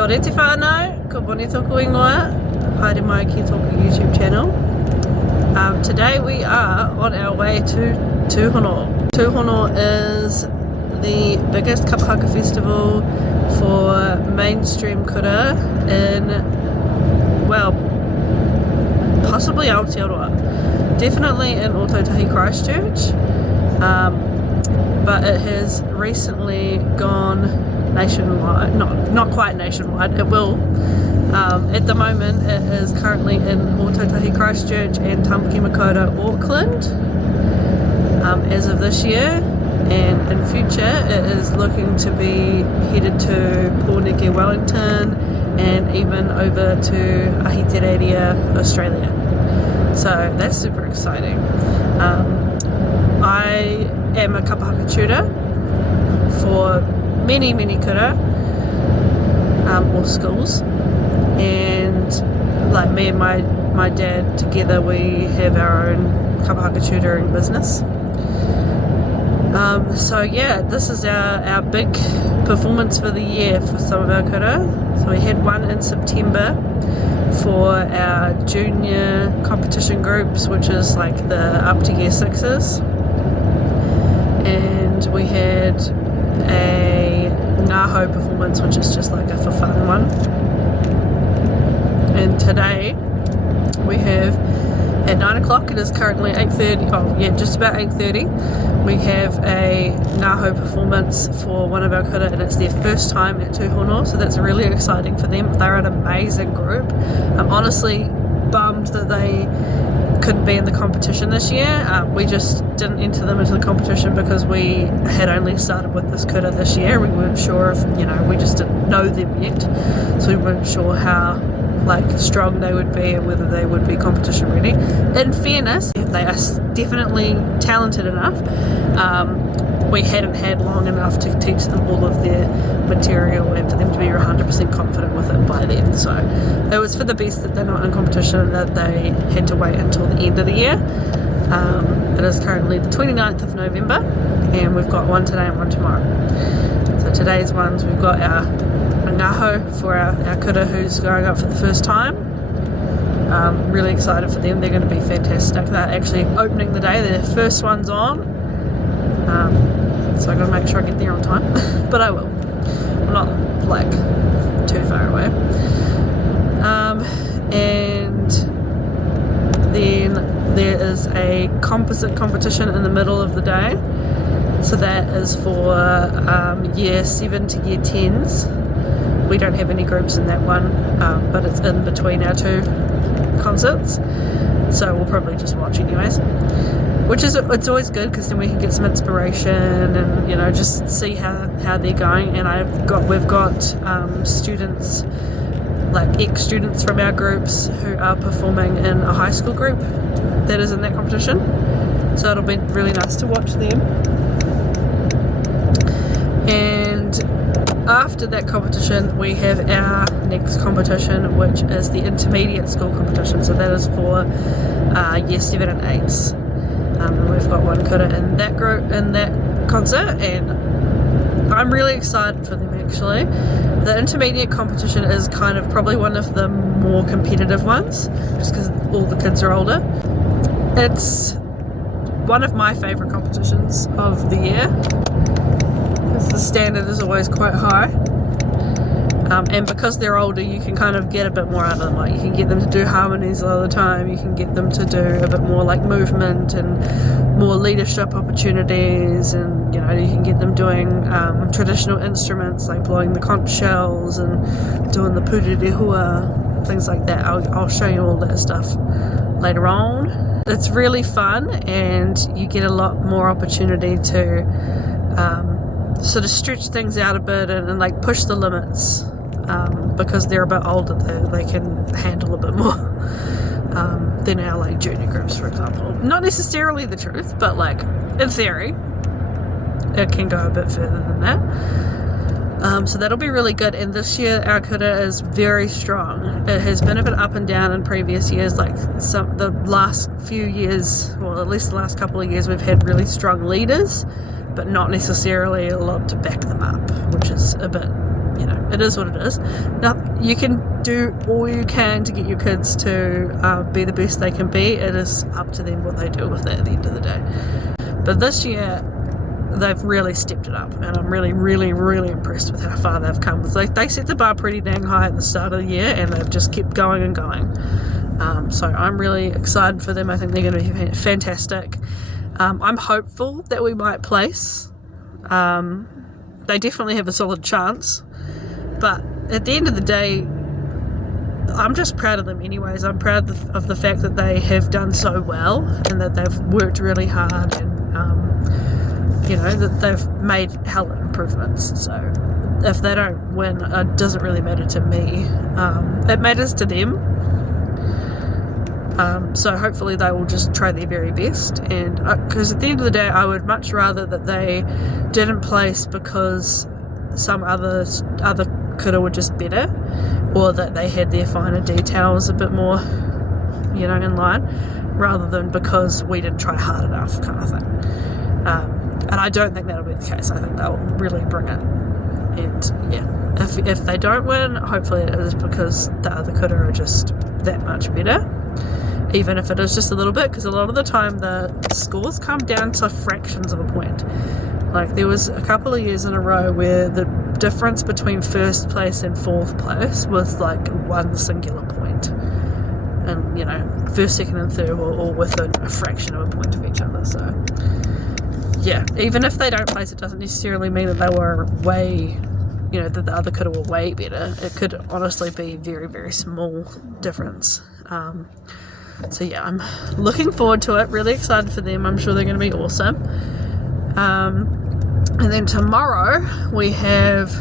Kia ora te whānau, ko pone tōku ingoa, haere mai ki tōku YouTube channel. Today we are on our way to Tuhono. Tuhono is the biggest Kapahaka festival for mainstream kura in, well, possibly Aotearoa. Definitely in Ōtautahi, Christchurch, but it has recently gone nationwide. Not quite nationwide, it will. At the moment it is currently in Ōtautahi, Christchurch and Tamaki Makaurau, Auckland as of this year, and in future it is looking to be headed to Puna, Wellington, and even over to Hereora, Australia. So that's super exciting. I am a Kapahaka tutor for many kura or schools, and like me and my dad together, we have our own Kapahaka tutoring business. So yeah, this is our big performance for the year for some of our kura. So we had one in September for our junior competition groups, which is like the up to year 6s, and we had a NGΑHAU performance, which is just like a for fun one. And today we have at 9 o'clock, it is currently 8:30, oh yeah, just about 8:30, we have a NGAHAU performance for one of our kura, and it's their first time at Tuhono, so that's really exciting for them. They're an amazing group. I'm honestly bummed that they couldn't be in the competition this year. We just didn't enter them into the competition because we had only started with this kura this year. We weren't sure if, we just didn't know them yet, so we weren't sure how strong they would be and whether they would be competition ready. In fairness, they are definitely talented enough. We hadn't had long enough to teach them all of their material and for them to be 100% confident with it by then. So it was for the best that they're not in competition, that they had to wait until the end of the year. It is currently the 29th of November, and we've got one today and one tomorrow. So today's ones, we've got our NGAHAU for our kura who's going up for the first time. Really excited for them. They're going to be fantastic. They're actually opening the day. Their first one's on. So I've got to make sure I get there on time. But I will. I'm not too far away. And then there is a composite competition in the middle of the day. So that is for year 7 to year 10s. We don't have any groups in that one, but it's in between our two concerts, so we'll probably just watch anyways, which is, it's always good because then we can get some inspiration and just see how they're going. And we've got students, like ex-students from our groups, who are performing in a high school group that is in that competition, so it'll be really nice to watch them. And after that competition, we have our next competition, which is the intermediate school competition. So that is for year 7 and 8s. And we've got one kura in that group, in that concert, and I'm really excited for them actually. The intermediate competition is kind of probably one of the more competitive ones, just because all the kids are older. It's one of my favourite competitions of the year. The standard is always quite high, and because they're older, you can kind of get a bit more out of them. Like, you can get them to do harmonies all the time, you can get them to do a bit more like movement and more leadership opportunities, and you can get them doing traditional instruments like blowing the conch shells and doing the prizegiving, things like that. I'll show you all that stuff later on. It's really fun, and you get a lot more opportunity to sort of stretch things out a bit and like push the limits, because they're a bit older. They can handle a bit more than our like junior groups, for example. Not necessarily the truth, but like in theory it can go a bit further than that. So that'll be really good. And this year our kura is very strong. It has been a bit up and down in previous years, like the last few years, well at least the last couple of years, we've had really strong leaders, but not necessarily a lot to back them up, which is a bit you know, it is what it is. Now, you can do all you can to get your kids to be the best they can be. It is up to them what they do with that at the end of the day. But this year, they've really stepped it up, and I'm really, really, really impressed with how far they've come. They set the bar pretty dang high at the start of the year, and they've just kept going and going. So I'm really excited for them. I think they're going to be fantastic. I'm hopeful that we might place. They definitely have a solid chance, but at the end of the day, I'm just proud of them anyways. I'm proud of the fact that they have done so well, and that they've worked really hard, and you know, that they've made hell of improvements. So if they don't win, it doesn't really matter to me. It matters to them. So hopefully they will just try their very best, and because at the end of the day, I would much rather that they didn't place because some other kura were just better, or that they had their finer details a bit more, you know, in line, rather than because we didn't try hard enough, kind of thing. And I don't think that'll be the case. I think they'll really bring it. And yeah, if they don't win, hopefully it is because the other kura are just that much better, even if it is just a little bit, because a lot of the time the scores come down to fractions of a point. Like, there was a couple of years in a row where the difference between first place and fourth place was like one singular point, and you know, first, second and third were all within a fraction of a point of each other. So yeah, even if they don't place, it doesn't necessarily mean that they were way, you know, that the other kura were way better. It could honestly be very, very small difference. So yeah, I'm looking forward to it, really excited for them. I'm sure they're going to be awesome. And then tomorrow we have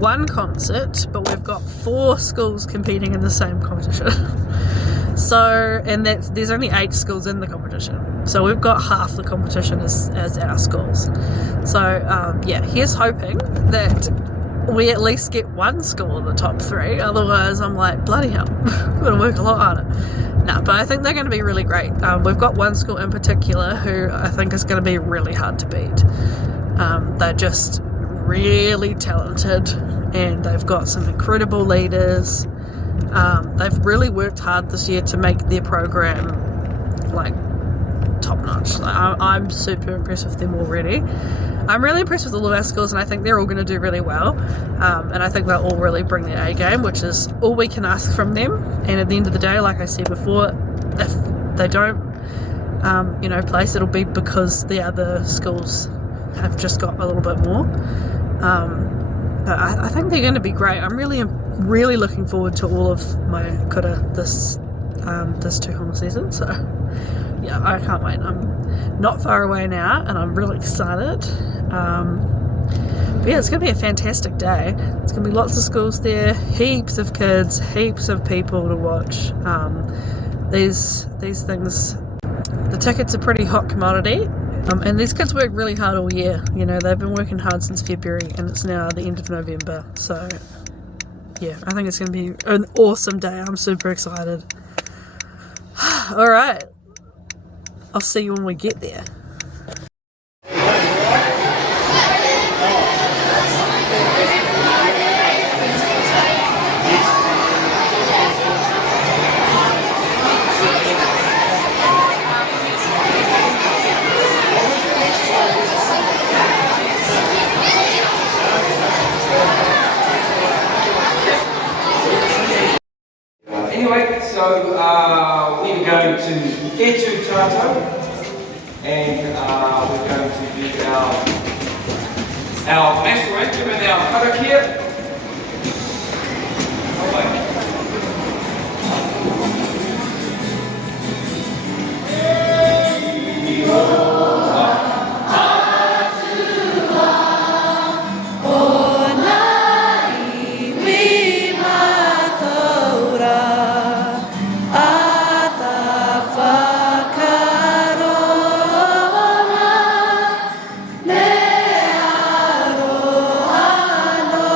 one concert, but we've got 4 schools competing in the same competition. So, and there's only 8 schools in the competition, so we've got half the competition as our schools. So yeah, here's hoping that we at least get one school in the top 3. Otherwise, I'm like, bloody hell, we've got to work a lot harder. No, but I think they're going to be really great. We've got one school in particular who I think is going to be really hard to beat. They're just really talented, and they've got some incredible leaders. They've really worked hard this year to make their program like top notch. I'm super impressed with them already. I'm really impressed with all of our schools, and I think they're all going to do really well. And I think they'll all really bring their A game, which is all we can ask from them. And at the end of the day, like I said before, if they don't, you know, place, it'll be because the other schools have just got a little bit more. But I think they're going to be great. I'm really looking forward to all of my kura this Tuhono season. So yeah, I can't wait. I'm not far away now, and I'm really excited. But yeah, it's going to be a fantastic day. It's going to be lots of schools there, heaps of kids, heaps of people to watch. These things, the tickets are pretty hot commodity. And these kids work really hard all year. You know, they've been working hard since February, and it's now the end of November. So yeah, I think it's going to be an awesome day. I'm super excited. All right, I'll see you when we get there. Anyway, so we're going to Ōtautahi, and we're going to do our national anthem and our karakia. Ne aro ano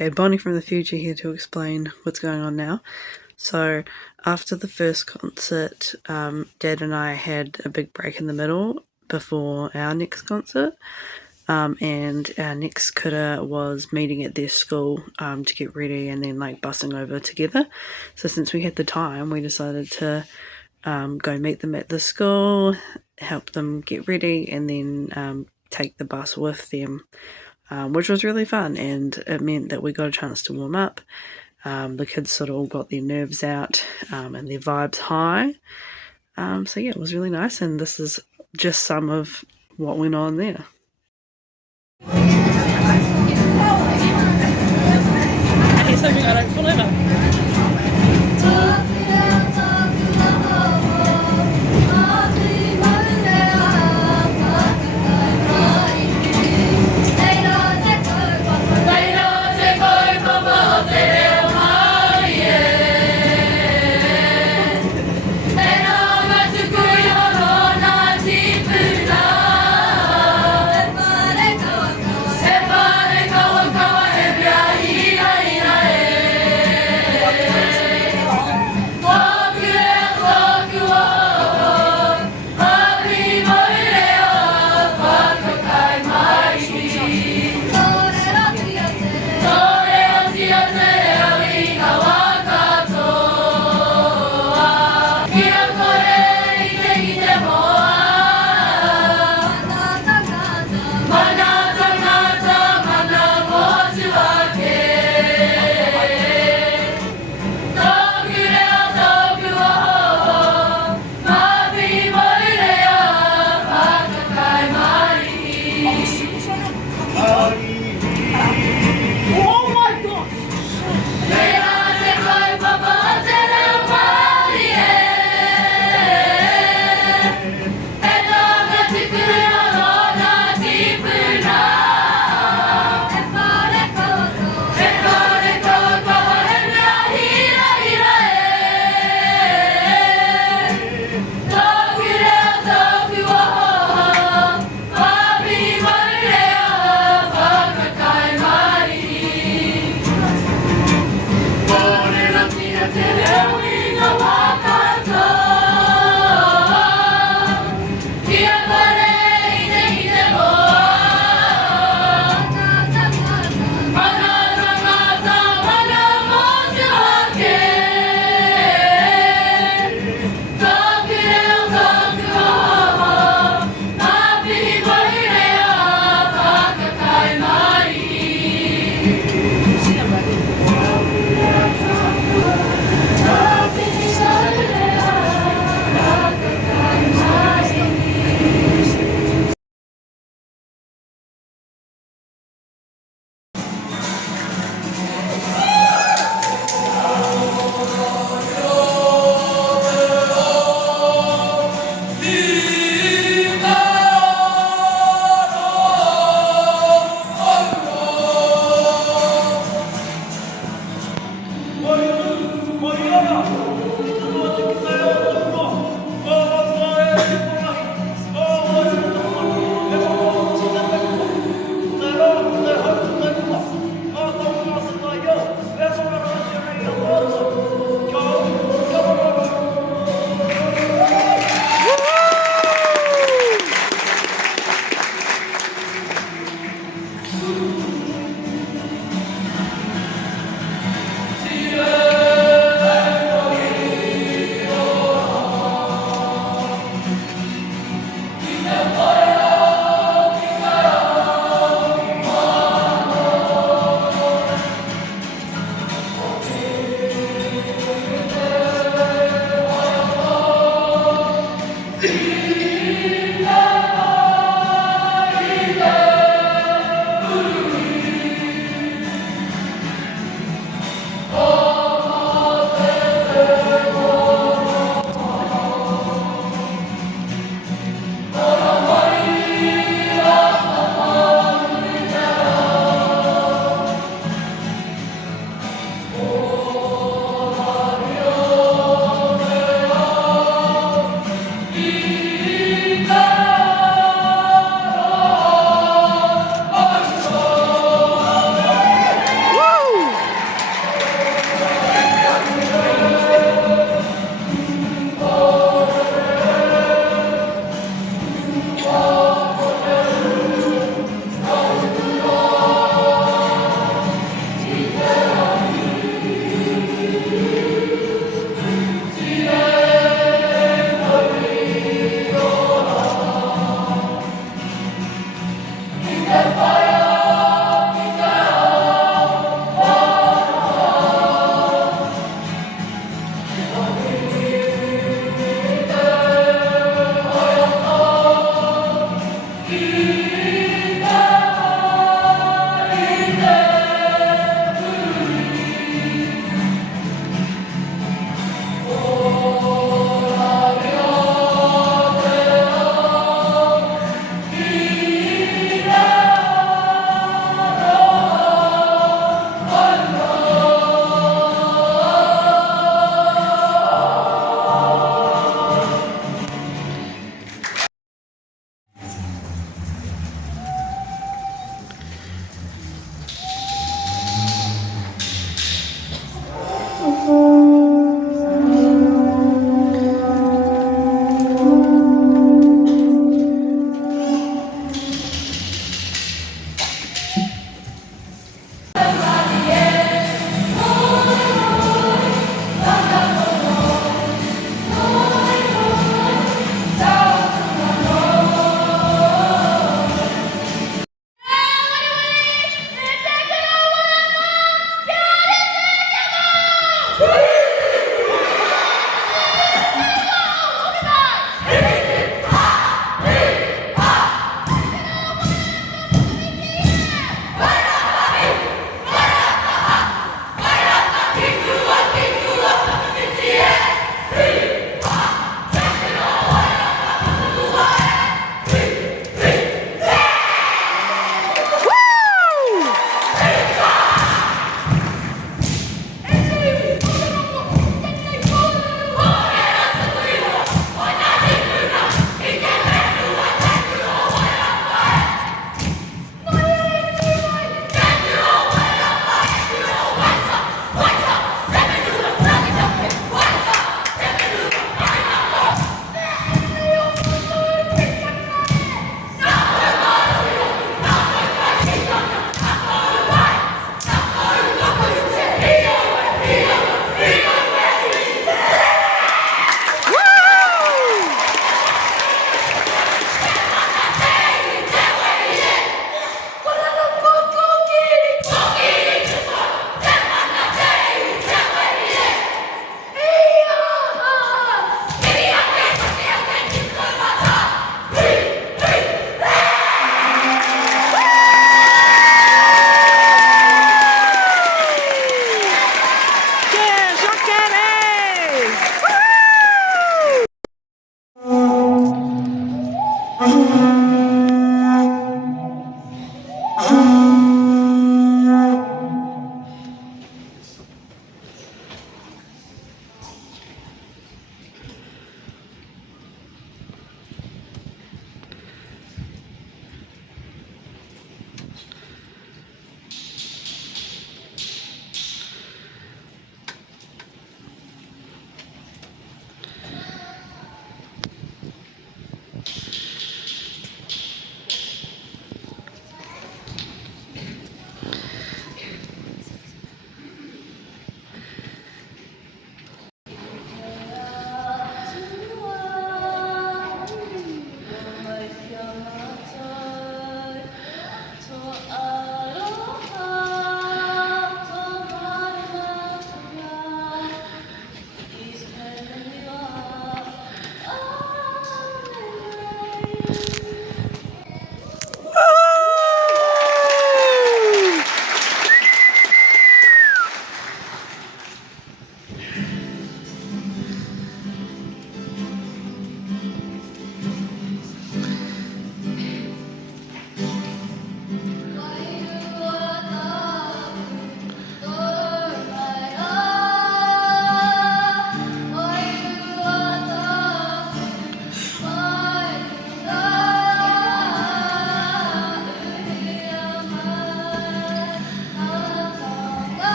Okay, Bonnie from the future here to explain what's going on now. So after the first concert, Dad and I had a big break in the middle before our next concert. And our next kura was meeting at their school to get ready and then like bussing over together. So since we had the time, we decided to go meet them at the school, help them get ready, and then take the bus with them, which was really fun. And it meant that we got a chance to warm up. The kids sort of all got their nerves out and their vibes high. So yeah, it was really nice. And this is just some of what went on there. He's hoping I don't fall over.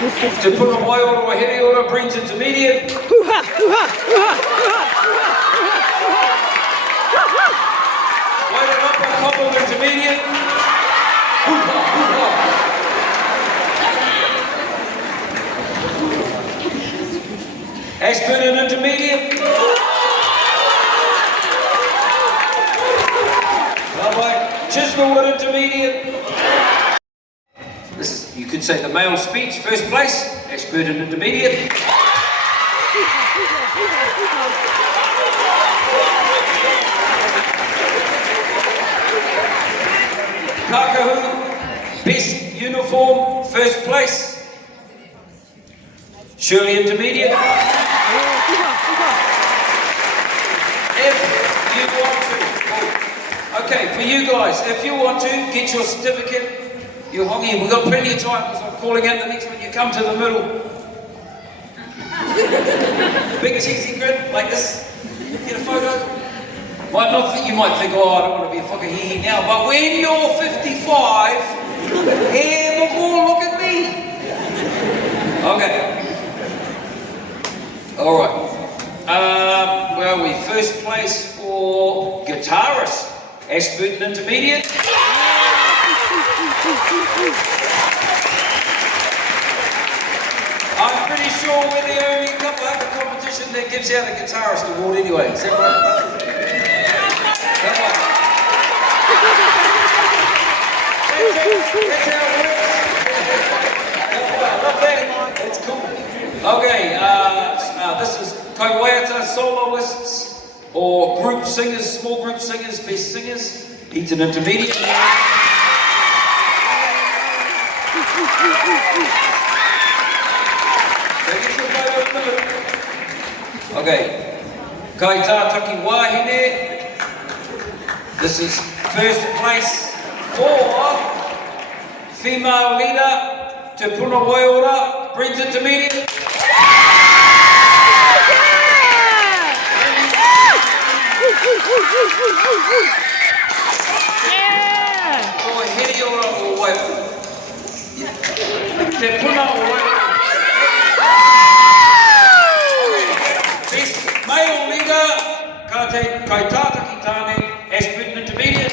To Puna Waiora or Hereora, Breens Intermediate. Wairarapa, Cobham Intermediate. Ashburton Intermediate. Chisnalwood Intermediate. This is, you could say, the male speech. First place, Ashburton Intermediate. NGΑHAU, best uniform, first place. Shirley Intermediate. If you want to, okay, for you guys, if you want to get your certificate, you're hogging, we've got plenty of time because I'm calling out the next one. You come to the middle. Big cheesy grin like this. Get a photo. You might think, oh, I don't want to be a whakahihi now, but when you're 55, hey, look at me. Okay. All right. Well, we first place for guitarist, Ashburton Intermediate. I'm pretty sure we're the only Kapahaka competition that gives out a guitarist award anyway. Is that right? That's how it works. That's cool. Okay, this is Kaiwaiata soloists or group singers, small group singers, best singers, Heaton Intermediate. Okay, Kai Tātaki Wāhine. This is first place for female leader to Puna Waiora, Breens Intermediate. Yeah! Or Hereora or Waiora. Te Puna or Waiora. Best male leader, Kai Tātaki Tāne, Ashburton Intermediate.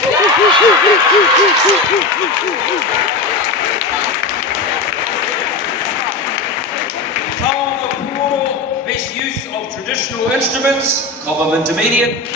Tūhono, best use of traditional instruments, Cobham Intermediate.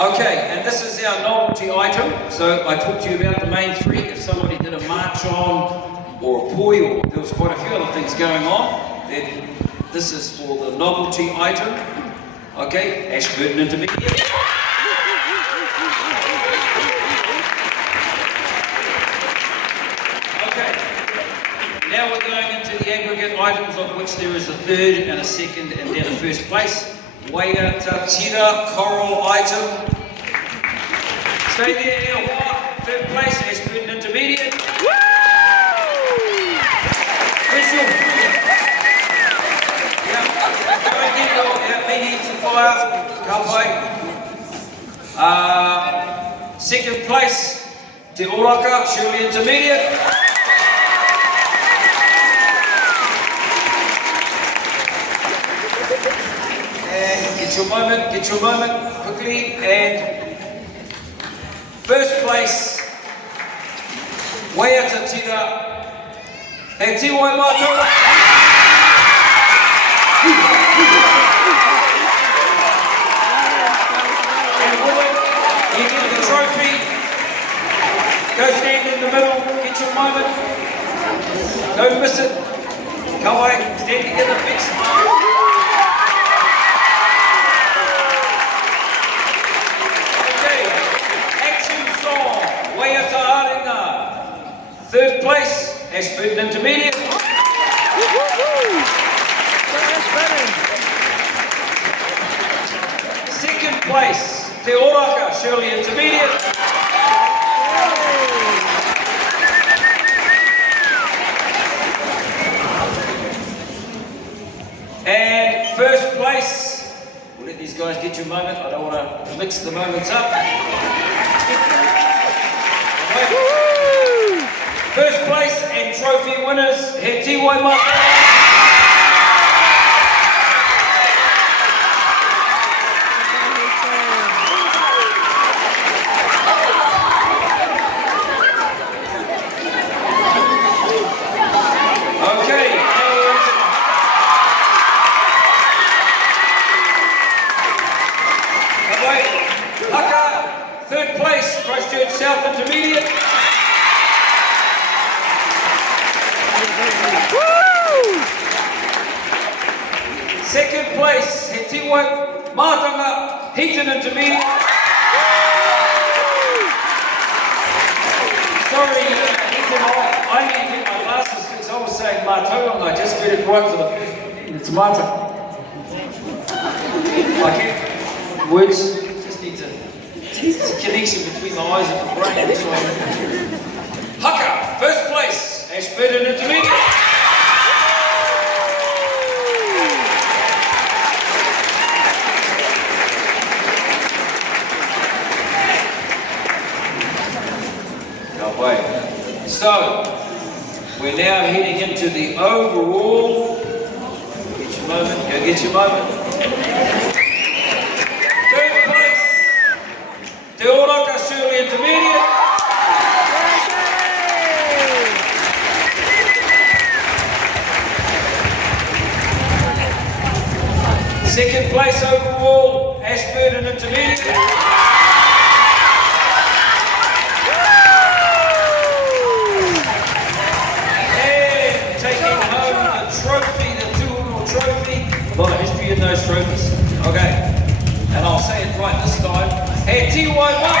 Okay, and this is our novelty item. So I talked to you about the main three. If somebody did a march on or a poi, or there was quite a few other things going on, then this is for the novelty item. Okay, Ashburton Intermediate. Okay, now we're going into the aggregate items of which there is a third and a second and then a first place. Waiata coral item. Stay there, Hiwa. Third place, Ashburton Intermediate. Where's your food? Yeah, go and get your meat to fire. Kaupai. Second place, Te Oraka, Shirley Intermediate. Get your moment quickly. And first place, Waiata Tira. Hey, Tiwai Mato. And with it, you get the trophy. Go stand in the middle, get your moment. Don't miss it. Come on, stand together, big smile. Third place, Ashburton Intermediate. Second place, Te Oraka, Shirley Intermediate. guys get your moment. I don't want to mix the moments up. First place and trophy winners, he Tiwai Mārama. Christchurch South Intermediate. Woo! Second place, He Tiwai Mātanga, Heaton Intermediate. Sorry, Heaton, I need to get my glasses fixed. I was saying Mātanga, I just read it right for the first. It's Mātanga. I can't, words just need to. It's a connection between the eyes and the brain. That's why. Haka, first place, Ashburton Intermediate. No way. So, we're now heading into the overall. Get your moment, go get your moment. Oraka, Shirley Intermediate. Second place overall, Ashburton Intermediate. And taking home the trophy, the Tuhono trophy. A lot of history in those trophies. Okay, and I'll say it right this time. He Tiwai Mārama.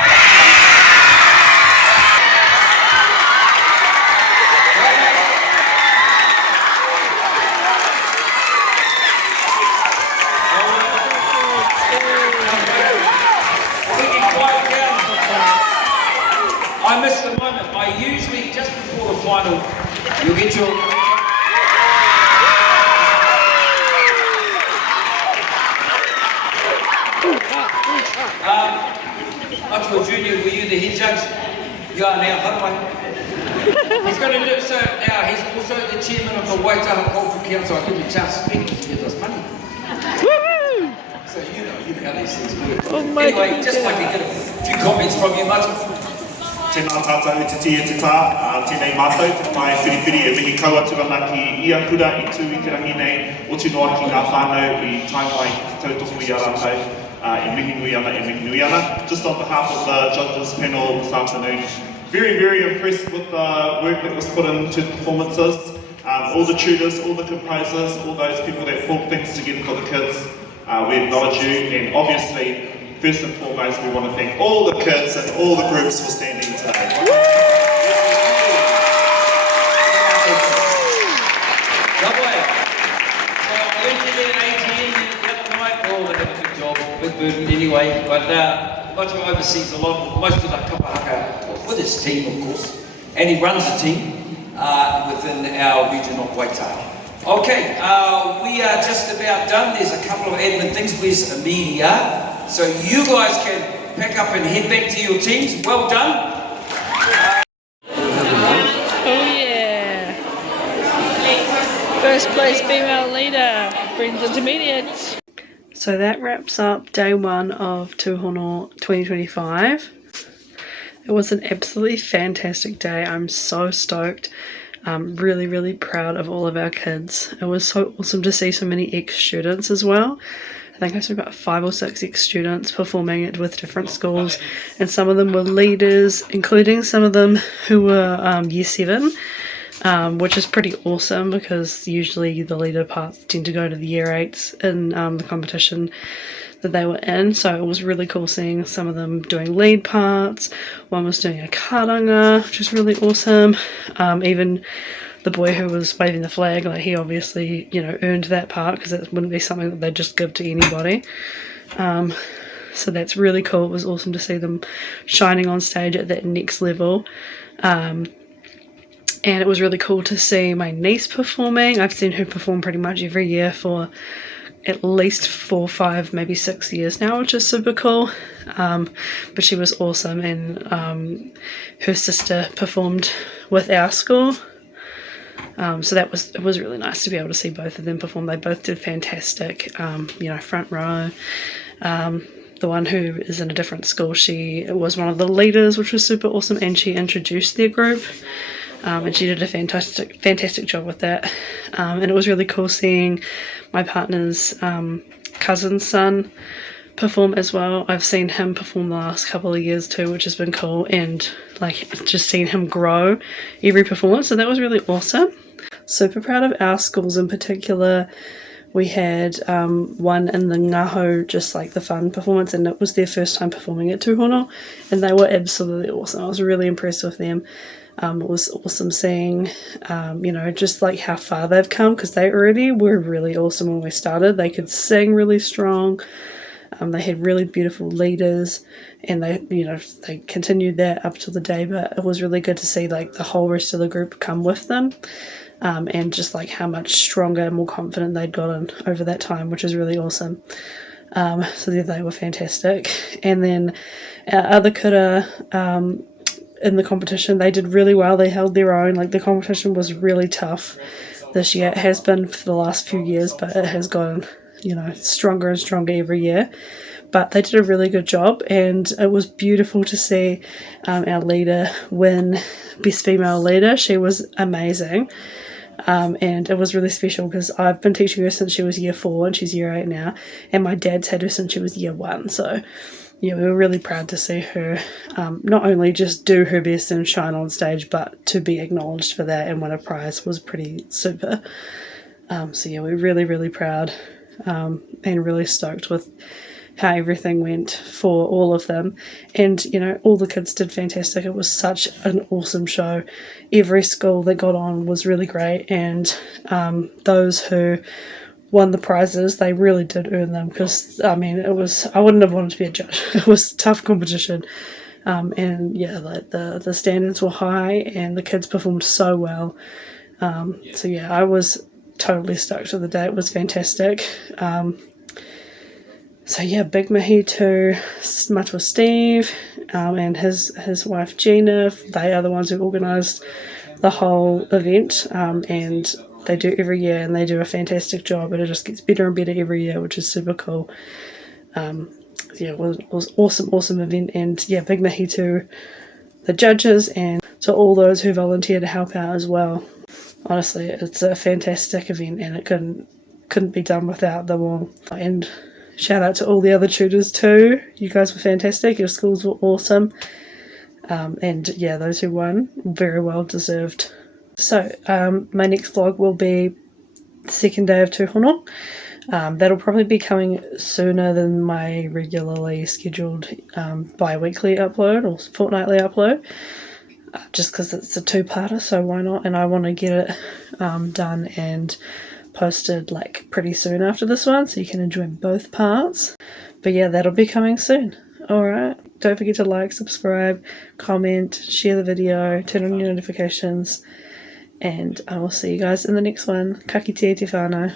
I missed the moment. I usually, just before the final, you'll get your... Matua Junior, were you the head judge? You are now, Hato. He's going to do so now. He's also the chairman of the Wairarapa Cultural Council. I give him a chance to speak because he gives us money. So you know how these things work. Oh anyway, just like to get a few comments from you, Matua. Tēnā tātou te tia te tā, tēnei mātou, te mai whiriwhiri e mihi kaua turana ki ia kura I tū I te rangi nei o tu noa ki ngā whānau I taimai ki te tautoko I arapau, e mihi nui ana, e mihi nui ana. Just on behalf of the judges panel this afternoon, very, very impressed with the work that was put into the performances. All the tutors, all the composers, all those people that pulled things together for the kids, we acknowledge you, and obviously, first and foremost, we want to thank all the kids and all the groups for standing today. With Burton anyway, but Matua oversees most of the Kapahaka with his team, of course, and he runs a team within our region of Ōtautahi. Okay, we are just about done. There's a couple of admin things. Where's Amelia? So you guys can pack up and head back to your teams. Well done. Oh yeah! First place female leader, Breens Intermediate. So that wraps up day one of Tuhono 2025. It was an absolutely fantastic day. I'm so stoked. Really, really proud of all of our kids. It was so awesome to see so many ex-students as well. I think I saw about 5 or 6 ex-students performing it with different schools, and some of them were leaders, including some of them who were year 7. Which is pretty awesome because usually the leader parts tend to go to the year 8s in the competition that they were in. So it was really cool seeing some of them doing lead parts. One was doing a karanga, which is really awesome. Even the boy who was waving the flag, like he obviously, earned that part because it wouldn't be something that they'd just give to anybody. So that's really cool. It was awesome to see them shining on stage at that next level. And it was really cool to see my niece performing. I've seen her perform pretty much every year for at least 4, 5, maybe 6 years now, which is super cool. But she was awesome, and her sister performed with our school. So it was really nice to be able to see both of them perform. They both did fantastic, front row. The one who is in a different school, she was one of the leaders, which was super awesome, and she introduced their group. And she did a fantastic job with that. And it was really cool seeing my partner's cousin's son perform as well. I've seen him perform the last couple of years too, which has been cool, and just seeing him grow every performance, so that was really awesome. Super proud of our schools in particular. We had one in the NGΑHAU, just like the fun performance, and it was their first time performing at Tuhono, and they were absolutely awesome. I was really impressed with them. It was awesome seeing, just like how far they've come, because they already were really awesome when we started. They could sing really strong. They had really beautiful leaders, and they continued that up to the day, but it was really good to see like the whole rest of the group come with them. And just like how much stronger and more confident they'd gotten over that time, which is really awesome. So they were fantastic. And then our other kura in the competition, they did really well. They held their own. Like, the competition was really tough this year. It has been for the last few years, but it has gotten, stronger and stronger every year. But they did a really good job, and it was beautiful to see our leader win Best Female Leader. She was amazing. And it was really special because I've been teaching her since she was year 4, and she's year 8 now, and my dad's had her since she was year 1. So yeah, we were really proud to see her not only just do her best and shine on stage, but to be acknowledged for that and win a prize was pretty super. So yeah, we're really, really proud and really stoked with how everything went for all of them. And all the kids did fantastic. It was such an awesome show. Every school that got on was really great, and those who won the prizes, they really did earn them, because I wouldn't have wanted to be a judge. It was a tough competition, and yeah, the standards were high, and the kids performed so well. So yeah, I was totally stoked with the day. It was fantastic. So yeah, big mihi to Matua Steve and his wife Gina. They are the ones who organised the whole event, and they do every year, and they do a fantastic job, and it just gets better and better every year, which is super cool. It was awesome event, and yeah, big mihi to the judges and to all those who volunteer to help out as well. Honestly, it's a fantastic event, and it couldn't be done without them all. And shout out to all the other tutors too. You guys were fantastic. Your schools were awesome. And yeah, those who won, very well deserved. So my next vlog will be the second day of Tuhono. That'll probably be coming sooner than my regularly scheduled bi-weekly upload or fortnightly upload. Just because it's a 2-parter, so why not? And I want to get it done and posted like pretty soon after this one, so you can enjoy both parts. But yeah, that'll be coming soon. Alright, don't forget to like, subscribe, comment, share the video, turn on your notifications, and I will see you guys in the next one. Ka kite te whānau.